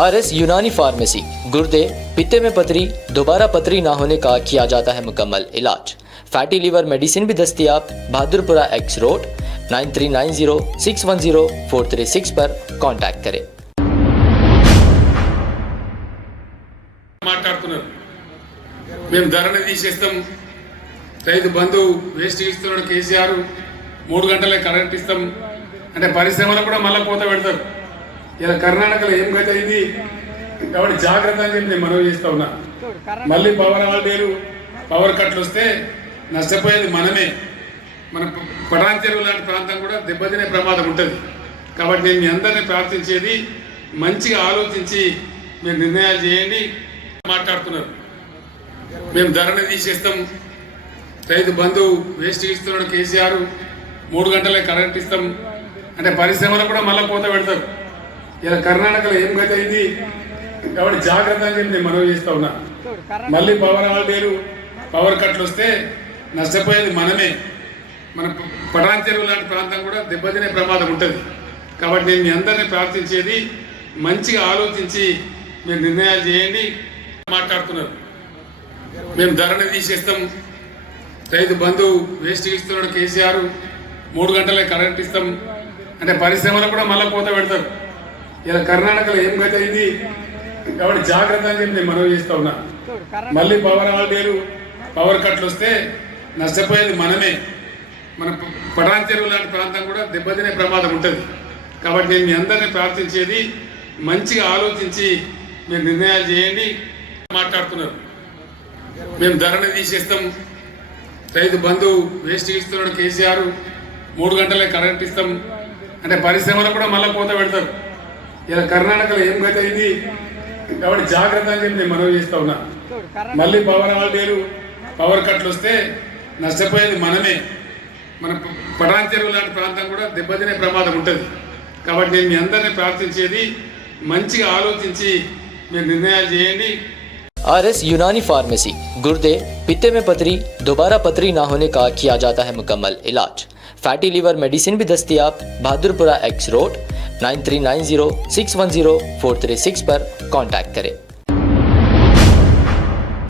RS यूनानी pharmacy गुर्दे पित्ते में पथरी दोबारा पथरी ना होने का किया जाता है मुकम्मल इलाज। फैटी लीवर मेडिसिन भी दस्तियाब। बहादुरपुरा एक्स रोड 9390610436 पर कांटेक्ट करें। మాట్లాడుతున్నారు మేము ధరని తీసేస్తాం, రైతు బంధు వేస్ట్ ఇస్తున్నాడు కేసీఆర్, 3 గంటలే కరెంట్ ఇస్తాం అంటే పరిశ్రమలు కూడా మళ్ళీ కోత పెడతారు. ఇలా కర్ణాటకలో ఏం గతి అయింది కాబట్టి జాగ్రత్త అని చెప్పి నేను మనవి చేస్తా ఉన్నా. మళ్ళీ పవర్ హాలిడేలు పవర్ కట్లు వస్తే నష్టపోయేది మనమే. మన పటాన్ చెరువు లాంటి ప్రాంతం కూడా దెబ్బతినే ప్రమాదం ఉంటుంది. కాబట్టి నేను మీ అందరినీ ప్రార్థించేది మంచిగా ఆలోచించి మీరు నిర్ణయాలు చేయండి. మాట్లాడుతున్నారు మేము ధరని తీసేస్తాం, రైతు బంధు వేస్ట్ ఇస్తున్నాడు కేసీఆర్, 3 గంటలే కరెంట్ ఇస్తాం అంటే పరిశ్రమలు కూడా మళ్ళీ కోత పెడతారు. ఇలా కర్ణాటకలో ఏం గతి అయింది కాబట్టి జాగ్రత్త అని చెప్పి నేను మనవి చేస్తా ఉన్నా. మళ్ళీ పవర్ హాలిడేలు పవర్ కట్లు వస్తే నష్టపోయేది మనమే. మన పటాన్ చెరువు లాంటి ప్రాంతం కూడా దెబ్బతినే ప్రమాదం ఉంటుంది. కాబట్టి నేను మీ అందరినీ ప్రార్థించేది మంచిగా ఆలోచించి మీరు నిర్ణయాలు చేయండి. మాట్లాడుతున్నారు మేము ధరని తీసేస్తాం, రైతు బంధు వేస్ట్ ఇస్తున్నాడు కేసీఆర్, 3 గంటలే కరెంట్ ఇస్తాం అంటే పరిశ్రమలు కూడా మళ్ళీ కోత పెడతారు. ఇలా కర్ణాటకలో ఏం గతి అయింది కాబట్టి జాగ్రత్త అని చెప్పి నేను మనవి చేస్తా ఉన్నా. మళ్ళీ పవర్ హాలిడేలు పవర్ కట్లు వస్తే నష్టపోయేది మనమే. మన పటాన్ చెరువు లాంటి ప్రాంతం కూడా దెబ్బతినే ప్రమాదం ఉంటుంది. కాబట్టి నేను మీ అందరినీ ప్రార్థించేది మంచిగా ఆలోచించి మీరు నిర్ణయాలు చేయండి. మాట్లాడుతున్నారు మేము ధరని తీసేస్తాం, రైతు బంధు వేస్ట్ ఇస్తున్నాడు కేసీఆర్, 3 గంటలే కరెంట్ ఇస్తాం అంటే పరిశ్రమలు కూడా మళ్ళీ కోత పెడతారు. ఇలా కర్ణాటకలో ఏం గతి అయింది కాబట్టి జాగ్రత్త అని చెప్పి నేను మనవి చేస్తా ఉన్నా. మళ్ళీ పవర్ హాలిడేలు పవర్ కట్లు వస్తే నష్టపోయేది మనమే. మన పటాన్ చెరువు లాంటి ప్రాంతం కూడా దెబ్బతినే ప్రమాదం ఉంటుంది. కాబట్టి నేను మీ అందరినీ ప్రార్థించేది మంచిగా ఆలోచించి మీరు నిర్ణయాలు చేయండి. RS यूनानी फार्मेसी गुर्दे पित्ते में पथरी दोबारा पथरी ना होने का किया जाता है मुकम्मल इलाज। फैटी लीवर मेडिसिन भी दस्तियाब। बहादुरपुरा एक्स रोड 9390610436 पर कांटेक्ट करें।